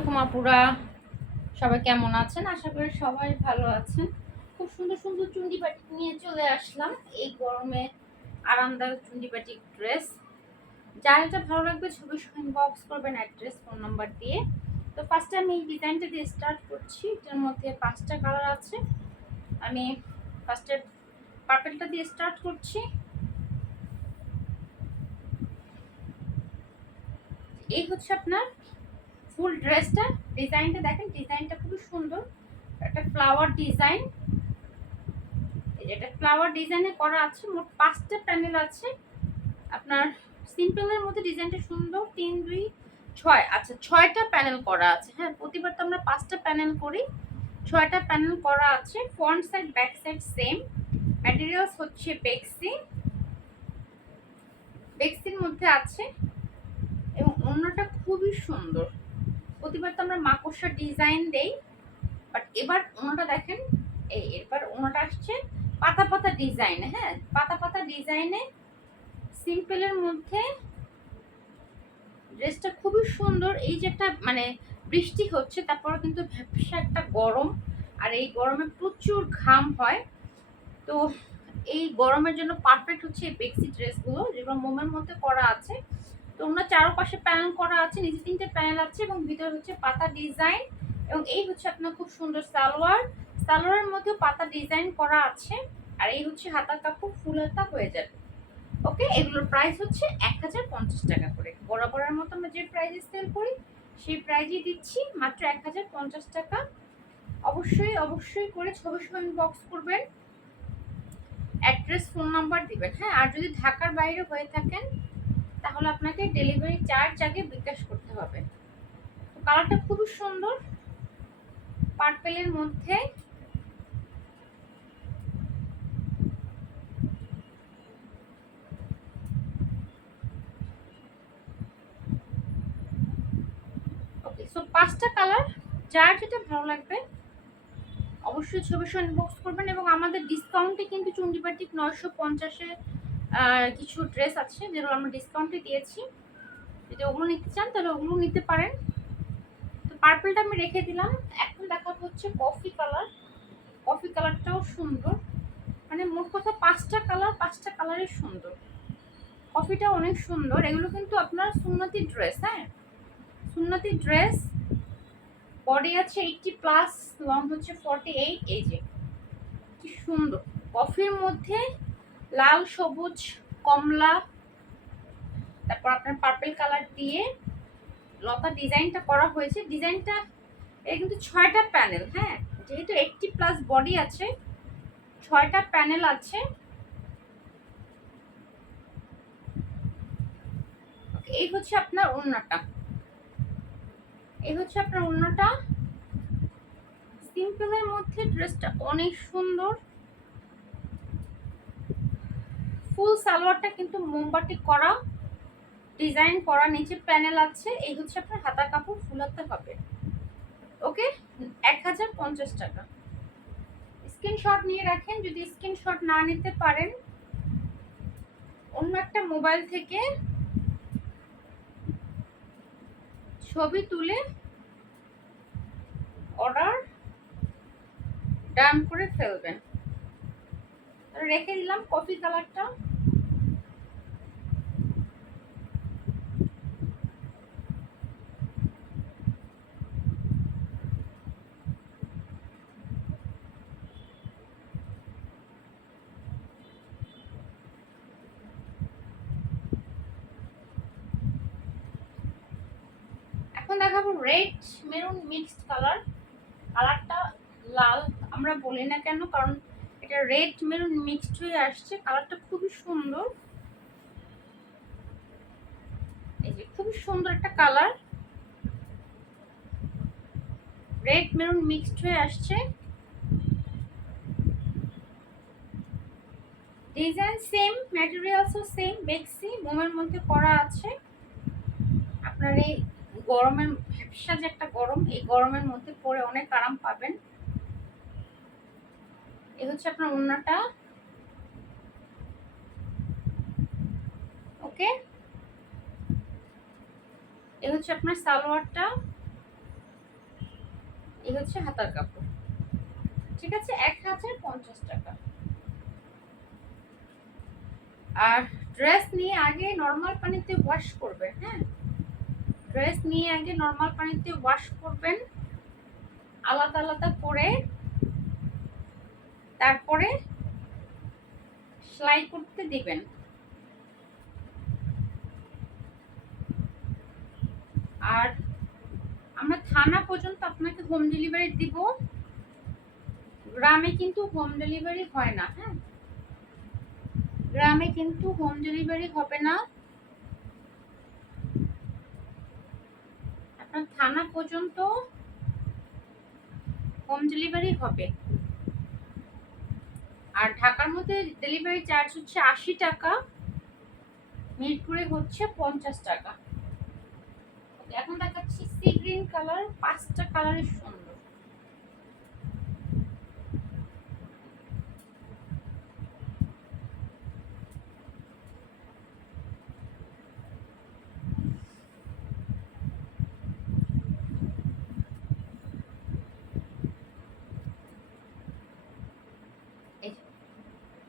আলাইকুম আপুরা। সবাই কেমন আছেন? আশা করি সবাই ভালো আছেন। খুব সুন্দর সুন্দর চুন্ডি বাটি নিয়ে চলে আসলাম। এই গরমে আরামদায়ক চুন্ডি বাটি ড্রেস। যার এটা ভালো লাগবে ছবি সহ বক্স করবেন অ্যাড্রেস ফোন নাম্বার দিয়ে। তো ফার্স্টে আমি এই ডিজাইনটা দিয়ে স্টার্ট করছি। এটার মধ্যে পাঁচটা কালার আছে। আমি ফার্স্টে পার্পেলটা দিয়ে স্টার্ট করছি। এই হচ্ছে আপনার ফুল ড্রেসটা, ডিজাইনটা দেখেন, ডিজাইনটা খুবই সুন্দর। একটা ফ্লাওয়ার ডিজাইন এটা ফ্লাওয়ার ডিজাইনে করা আছে, মোট পাঁচটা প্যানেল আছে। আপনার সিম্পলের মধ্যে ডিজাইনটা সুন্দর, তিন, দুই, ছয়। আচ্ছা ছয়টা প্যানেল করা আছে। হ্যাঁ প্রতিবার তো আমরা পাঁচটা প্যানেল করি। ছয়টা প্যানেল করা আছে front side back side same materials হচ্ছে বেক্সি বেক্সির মধ্যে আছে। এবং অন্যটা খুবই সুন্দর। প্রতিবার তো আমরা মাকড়সার ডিজাইন দেই বাট এবার অন্যটা দেখেন, এই এরপর অন্যটা আসছে পাতা পাতা ডিজাইন হ্যাঁ পাতা পাতা ডিজাইনে সিম্পলের মধ্যে ড্রেসটা খুবই সুন্দর, এই যে একটা মানে বৃষ্টি হচ্ছে তারপর কিন্তু ভ্যাপসা একটা গরম, আর এই গরমে প্রচুর ঘাম হয়, তো এই গরমের জন্য পারফেক্ট হচ্ছে এই বেক্সি ড্রেসগুলো যেগুলো মোমের মধ্যে করা আছে। তো ওনার চারপাশে প্যানেল করা আছে, নিচে তিনটে প্যানেল আছে এবং ভিতরে হচ্ছে পাতা ডিজাইন এবং এই হচ্ছে আপনার খুব সুন্দর সালোয়ার। সালোয়ারের মধ্যেও পাতা ডিজাইন করা আছে আর এই হচ্ছে হাতার কাপড় ফুল হাতা হয়ে যাবে। ওকে? এগুলোর প্রাইস হচ্ছে এক হাজার পঞ্চাশ টাকা করে। বরাবরের মতো আমরা যে প্রাইজে সেল করি, সেই প্রাইজই দিচ্ছি মাত্র এক হাজার পঞ্চাশ টাকা। অবশ্যই অবশ্যই করে ছবি ছবি বক্স করবেন। অ্যাড্রেস ফোন নাম্বার দিবেন। হ্যাঁ আর যদি ঢাকার বাইরে হয়ে থাকেন তাহলে আপনাকে ডেলিভারি চার্জ আগে বিকাশ করতে হবে। তো কালারটা খুবই সুন্দর। পার্পেলের মধ্যে সো পাঁচটা কালার যার যেটা ভালো লাগবে, অবশ্যই ছবি ইনবক্স করবেন এবং আমাদের ডিসকাউন্টে কিন্তু চুন্ডিবাটিক নয়শো পঞ্চাশে কিছু ড্রেস আছে যেগুলো আমরা ডিসকাউন্টে দিয়েছি। যদি ওগুলো নিতে চান, তাহলে ওগুলো নিতে পারেন। তো পার্পলটা আমি রেখে দিলাম। এখন দেখা হচ্ছে কফি কালার কফি কালারটাও সুন্দর। মানে মোট কথা পাঁচটা কালার পাঁচটা কালারই সুন্দর। কফিটা অনেক সুন্দর। এগুলো কিন্তু আপনার সুন্নতি ড্রেস হ্যাঁ? সুন্নতি ড্রেস বডি আছে এইটটি প্লাস লং হচ্ছে ফর্টি এইট এই যে। কি সুন্দর। কফির মধ্যে লাল, সবুজ, কমলা, তারপর আপনার পার্পেল কালার দিয়ে লতা ডিজাইনটা করা হয়েছে। ডিজাইনটা এটা কিন্তু ছয়টা প্যানেল হ্যাঁ? যেহেতু এইটটি প্লাস বডি আছে, ছয়টা প্যানেল আছে। এই হচ্ছে আপনার ওড়নাটা। এই হচ্ছে আপনার ওড়নাটা। সিম্পলের মধ্যে ড্রেসটা অনেক সুন্দর। ফুল সালোয়ারটা কিন্তু মোমবাটি করা, ডিজাইন করা, নিচে প্যানেল আছে, এই হচ্ছে আপনার হাতা কাপড় ফুলাতে হবে। ওকে? এক হাজার পঞ্চাশ টাকা। স্ক্রিনশট নিয়ে রাখেন, যদি স্ক্রিনশট না নিতে পারেন, অন্য একটা মোবাইল থেকে ছবি তুলে অর্ডার ডান করে ফেলবেন। রেখে দিলাম কফি কালারটা এখন দেখাবো রেড মেরুন মিক্সড কালার। কালারটা লাল, আমরা বলি না কেন, কারণ এটা রেড মেরুন মিক্সড হয়ে আসছে। কালারটা খুবই সুন্দর। এই যে খুবই সুন্দর একটা কালার। রেড মেরুন মিক্সড হয়ে আসছে। ডিজাইন সেম ম্যাটেরিয়ালসও সেম, বেক্সি, মোমের মধ্যে করা আছে। আপনার এই গরমের ভ্যাপসা যে একটা গরম, এই গরমের মধ্যে পরে অনেক আরাম পাবেন। এ হচ্ছে আপনার ওড়নাটা। ওকে? এ হচ্ছে আপনার সালোয়ারটা। এ হচ্ছে হাতার কাপড়। ঠিক আছে? এক হাজার পঞ্চাশ টাকা। আর ড্রেস নিয়ে আগে নর্মাল পানিতে ওয়াশ করবে হ্যাঁ? ড্রেস নিয়ে আগে নর্মাল পানিতে ওয়াশ করবেন, আলাদা আলাদা করে, তারপরে সেলাই করতে দিবেন। আর আমরা থানা পর্যন্ত আপনাকে হোম ডেলিভারি দিব। গ্রামে কিন্তু হোম ডেলিভারি হয় না হ্যাঁ? গ্রামে কিন্তু হোম ডেলিভারি হবে না। আপনার থানা পর্যন্ত হোম ডেলিভারি হবে। আর ঢাকার মধ্যে ডেলিভারি চার্জ হচ্ছে আশি টাকা, মিরপুরে হচ্ছে পঞ্চাশ টাকা। এখন দেখাচ্ছি সি গ্রিন কালার পাঁচটা কালারের সুন্দর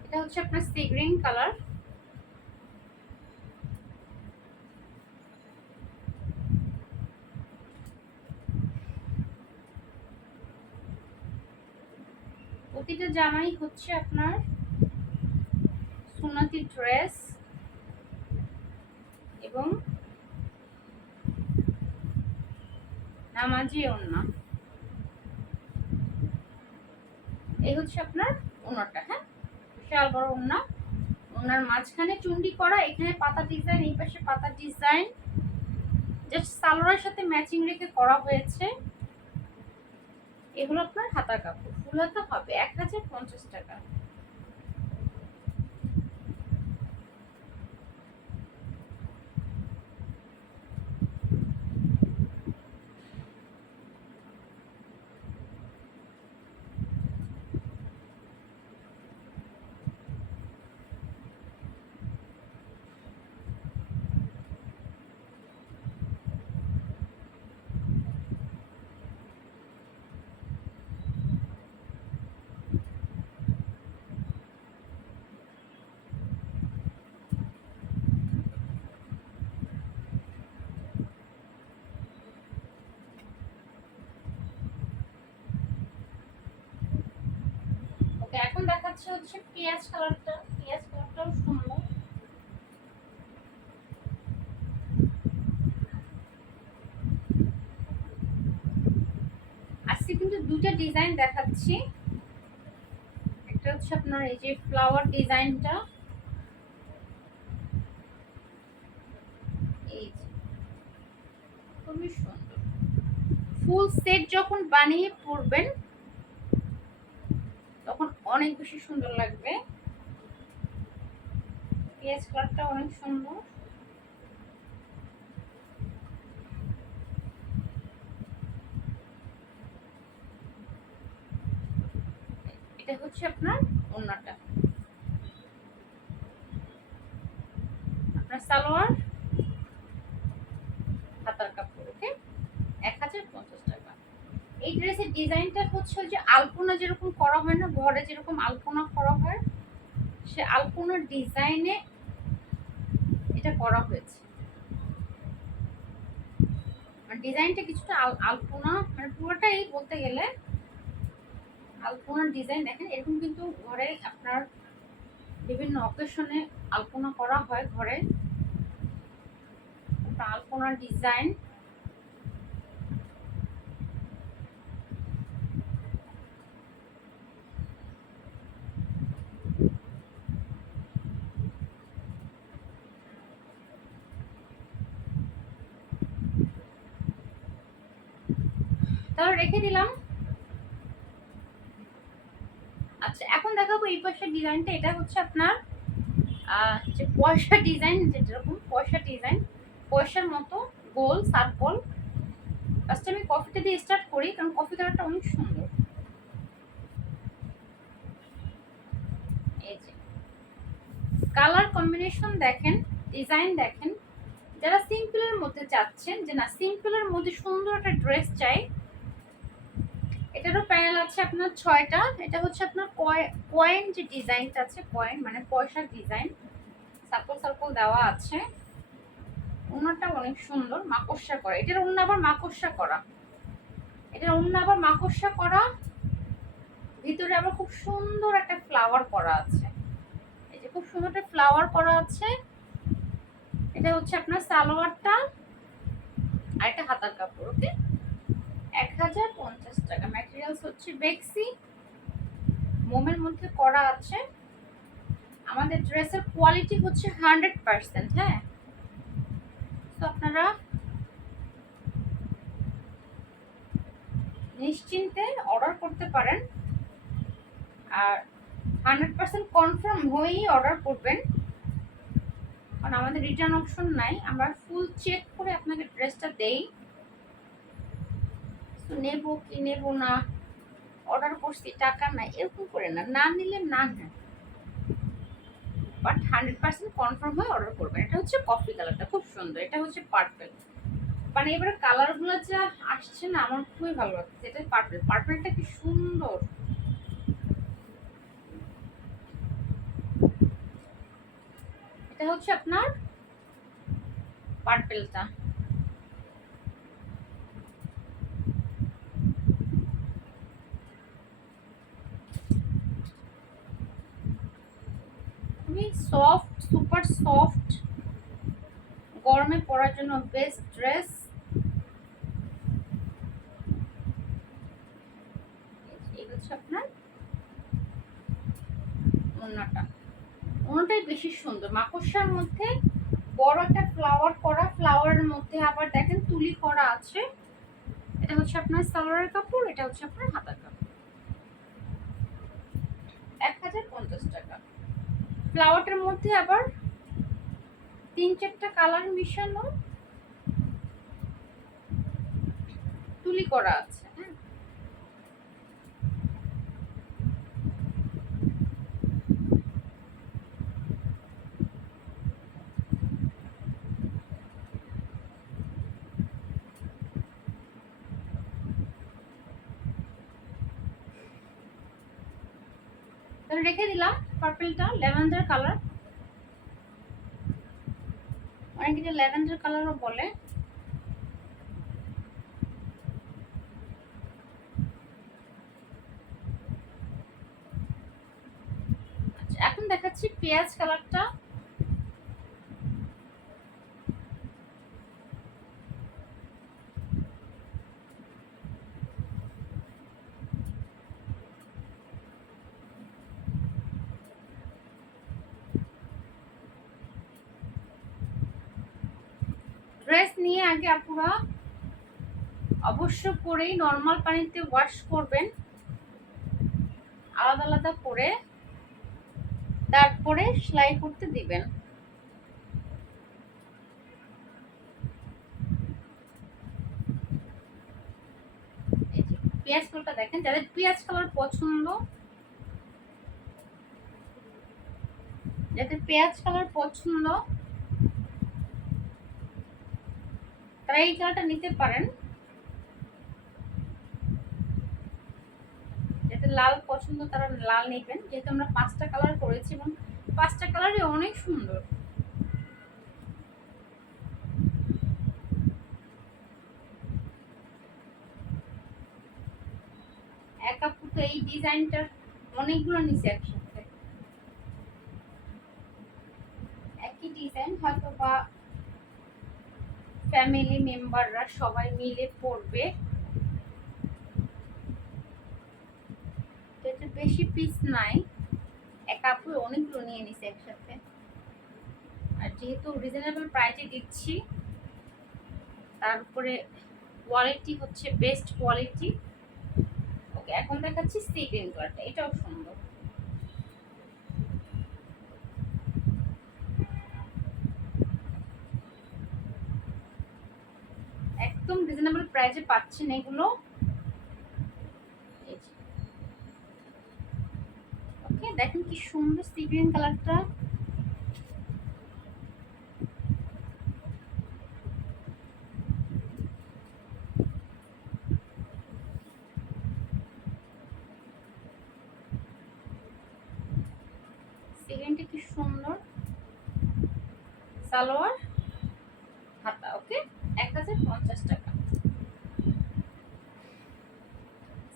এটা হচ্ছে আপনার সি গ্রিন কালার। প্রতিটা জামাই হচ্ছে আপনার সুনাতি ড্রেস এবং নামাজি ওন্না। এই হচ্ছে আপনার ওনারটা হ্যাঁ? বিশাল করো ওন্না ওনার মাঝখানে চুন্ডি করা, এখানে পাতা ডিজাইন এই পাশে পাতা ডিজাইন জাস্ট সালোয়ারের সাথে ম্যাচিং রেখে করা হয়েছে। এগুলো আপনার হাতার কাপড়। ফুল হাতা হবে এক হাজার পঞ্চাশ টাকা ওকে এখন দেখাচ্ছে হচ্ছে পেঁয়াজ কালারটা, পেঁয়াজ কালারটাও সুন্দর। আজকে কিন্তু দুটো ডিজাইন দেখাচ্ছি। একটা হচ্ছে আপনার এই যে ফ্লাওয়ার ডিজাইনটা। খুবই সুন্দর। ফুল সেট যখন বানিয়ে পরবেন তখন অনেক বেশি সুন্দর লাগবে। পেঁয়াজ কালারটা অনেক সুন্দর। এটা হচ্ছে আপনার ওন্নাটা আপনার সালোয়ার হাতার কাপড় ওকে এক হাজার পঞ্চাশ টাকা এই ড্রেসের ডিজাইনটা হচ্ছে যে আলপনা যেরকম করা হয় না, ঘরে যেরকম আলপনা করা হয়, সে আলপনার ডিজাইনে এটা করা হয়েছে। ডিজাইনটা কিছুটা আলপনা মানে পুরোটাই বলতে গেলে আলপনার ডিজাইন দেখেন, এরকম কিন্তু ঘরে আপনার বিভিন্ন অকেশনে আলপনা করা হয় ঘরে। আলপনার ডিজাইন তাহলে রেখে দিলাম। আচ্ছা এখন দেখাবো এই পাশের ডিজাইনটা। এটা হচ্ছে আপনার যে পয়সা ডিজাইন যেরকম পয়সা ডিজাইন, পয়সার মতো গোল, সার্কল। ফার্স্ট আমি কফিটা দিয়ে স্টার্ট করি, কারণ কফি কালারটা অনেক সুন্দর। কালার কম্বিনেশন দেখেন ডিজাইন দেখেন। যারা সিম্পলের মধ্যে চাচ্ছেন, যে না সিম্পলের মধ্যে সুন্দর একটা ড্রেস চাই এটারও প্যানেল আছে আপনার ছয়টা। এটা হচ্ছে আপনার কয়েন যে ডিজাইনটা আছে, কয়েন মানে পয়সার ডিজাইন সার্কল সার্কল দেওয়া আছে। ওনাটা অনেক সুন্দর, মাকড়সা করা। এটার অন্য আবার মাকড়সা করা। এটার অন্য আবার মাকড়সা করা। ভিতরে আবার খুব সুন্দর একটা ফ্লাওয়ার করা আছে। এই যে খুব সুন্দর একটা ফ্লাওয়ার করা আছে। এটা হচ্ছে আপনার সালোয়ারটা। আর এটা হাতার কাপড় ওকে এক হাজার পঞ্চাশ টাকা। ম্যাটেরিয়ালস হচ্ছে বেক্সি মোমের মধ্যে করা আছে। আমাদের ড্রেসের কোয়ালিটি হচ্ছে হান্ড্রেড পার্সেন্ট হ্যাঁ? তো আপনারা নিশ্চিন্তে অর্ডার করতে পারেন। আর হান্ড্রেড পার্সেন্ট কনফার্ম হয়েই অর্ডার করবেন। কারণ আমাদের রিটার্ন অপশন নাই। আমরা ফুল চেক করে আপনাকে ড্রেসটা দেই। নেব কি নেব না অর্ডার করছি, টাকা নাই, এরকম করে না না নিলে না না বাট হান্ড্রেড পার্সেন্ট কনফার্ম হয়ে অর্ডার করবেন। এটা হচ্ছে কফি কালারটা খুব সুন্দর, এটা হচ্ছে পার্পেল মানে এবারে কালারগুলো যা আসছে না, আমার খুবই ভালো লাগছে এটা পার্পেল পার্পেলটা কি সুন্দর। এটা হচ্ছে আপনার পার্পেলটা খুবই সফট সুপার সফট গরমে পরার জন্য বেস্ট ড্রেস আপনার ওড়নাটা। ওড়নাটাই বেশি সুন্দর। মাকড়সার মধ্যে বড় একটা ফ্লাওয়ার করা ফ্লাওয়ারের মধ্যে আবার দেখেন তুলি করা আছে। এটা হচ্ছে আপনার সালোয়ারের কাপড়, এটা হচ্ছে আপনার হাতার কাপড়। এক হাজার পঞ্চাশ টাকা। ফ্লাওয়ারটার মধ্যে আবার তিন চারটা কালার মিশানো তুলি করা আছে হ্যাঁ। রেখে দিলাম। পার্পলটা ল্যাভেন্ডার কালার। অনেকে যে ল্যাভেন্ডার কালারও বলে। আচ্ছা এখন দেখাচ্ছি পেঁয়াজ কালারটা ড্রেস নিয়ে আপুরা অবশ্য করেই নর্মাল পানিতে ওয়াশ করবেন। আলাদা আলাদা করে তারপরে সেলাই করতে দিবেন। পেঁয়াজ কালারটা দেখেন, যাদের পেঁয়াজ কালার পছন্দ, যাদের পেঁয়াজ কালার পছন্দ কালারটা নিতে পারেন। যাতে লাল পছন্দ তারা লাল নেবেন। যেহেতু আমরা পাঁচটা কালার করেছি এবং পাঁচটা কালারই অনেক সুন্দর। এক আপু এই ডিজাইনটার অনেকগুলো নিচে একসাথে। একই ডিজাইন হয়তো বা ফ্যামিলি মেম্বাররা সবাই মিলে পড়বে। বেশি পিস নাই। এক আপুই অনেকগুলো নিয়ে নিছে একসাথে। আর যেহেতু রিজনেবল প্রাইসে দিচ্ছি তার উপরে কোয়ালিটি হচ্ছে বেস্ট কোয়ালিটি ওকে, এখন দেখাচ্ছি সি গ্রিন কালারটা এটাও সুন্দর। প্রাইজে পাচ্ছেন এগুলো। ওকে, দেখেন কি সুন্দর সি গ্রিন কালারটা কি সুন্দর। সালোয়ার, হাতা, ওকে, এক হাজার পঞ্চাশ টাকা।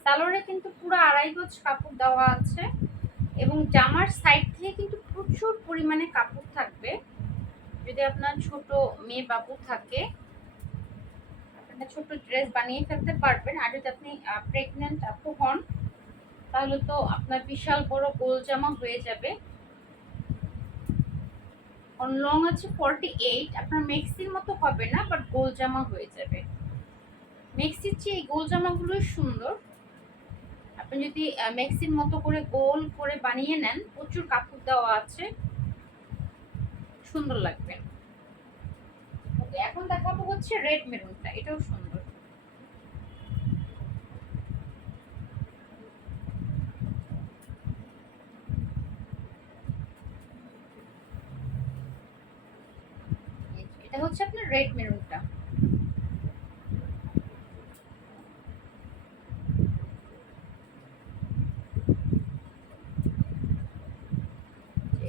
সালোয়ারে কিন্তু পুরো আড়াই গজ কাপড় দেওয়া আছে এবং জামার সাইড থেকে কিন্তু প্রচুর পরিমাণে কাপড় থাকবে। যদি আপনার ছোট মেয়ে বাবু থাকে, আপনার ছোট ড্রেস বানিয়ে ফেলতে পারবেন। আর যদি আপনি প্রেগনেন্ট আপু হন, তাহলে তো আপনার বিশাল বড় গোল জামা হয়ে যাবে। লং আছে ফর্টি এইট আপনার মেক্সির মতো হবে না বাট গোল জামা হয়ে যাবে। মেক্সির চেয়ে এই গোল জামাগুলোই সুন্দর আপনি যদি মেক্সির মতো করে গোল করে বানিয়ে নেন, প্রচুর কাপড় দেওয়া আছে। সুন্দর লাগবে। এখন দেখাবো হচ্ছে রেড মেরুনটা এটাও সুন্দর। এটা হচ্ছে আপনার রেড মেরুনটা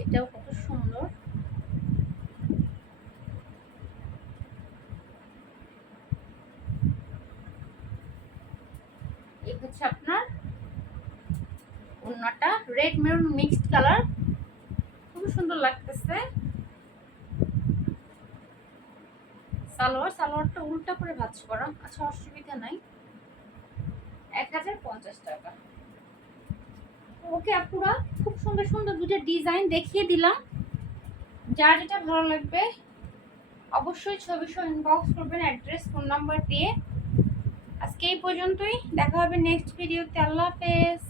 এটাও কত সুন্দর এই হচ্ছে আপনার ওড়নাটা রেড মেরুন মিক্সড কালার। খুব সুন্দর লাগতেছে। সালোয়ার, সালোয়ারটা উল্টা করে ভাঁজ করা আচ্ছা অসুবিধা নাই। এক হাজার পঞ্চাশ টাকা। ওকে, আপুরা, খুব সুন্দর সুন্দর দুটো ডিজাইন দেখিয়ে দিলাম। যার যেটা ভালো লাগবে, অবশ্যই ছবি সহ ইনবক্স করবেন অ্যাড্রেস ফোন নাম্বার দিয়ে। আজকে এই পর্যন্তই। দেখা হবে নেক্সট ভিডিওতে আল্লাহ হাফেজ।